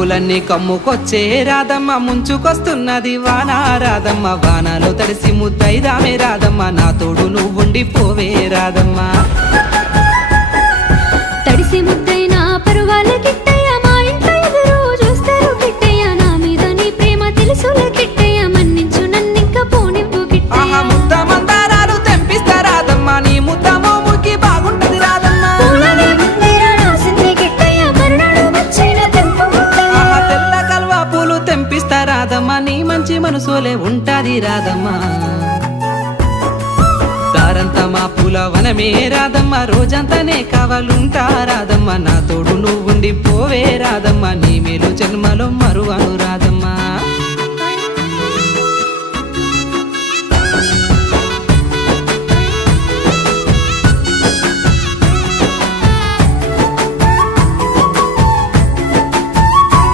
పూలన్నీ కమ్ముకొచ్చే రాధమ్మ ముంచుకొస్తున్నది వాన రాధమ్మ వానలో తడిసి ముద్దైదామే రాధమ్మ నా తోడు నువ్వుండి పోవే రాధమ్మ తడిసి ముద్దైనా పరువాల కిట్టయ్య మా ఇంట్లో ఎదురు చూస్తారు కిట్టయ్య నా మీద నీ ప్రేమ తెలుసులే కిట్టయ్య మన్నించు నన్నింక పోనివ్వు కిట్టయ్య ముద్ద మందారాలు తెంపిస్తా రాధమ్మ నీ ముద్ద మోముకి బాగుంటది రాధమ్మ పూలనే ముందేర రాసింది కిట్టయ్య మరునాడు వచ్చిన తెంపు ముద్దయ్య తెల్ల కల్వా పూలు తెంపిస్తా రాధమ్మ నీ మంచి మనసులే ఉంటాది రాధమ్మ దారంతా మా పూల వనమే రాధమ్మ రోజంతానే కావాలుంటా రాధమ్మ నా తోడు నువ్వుండి పోవే రాధమ్మ నీ మేలు జన్మలో మరువను రాధమ్మ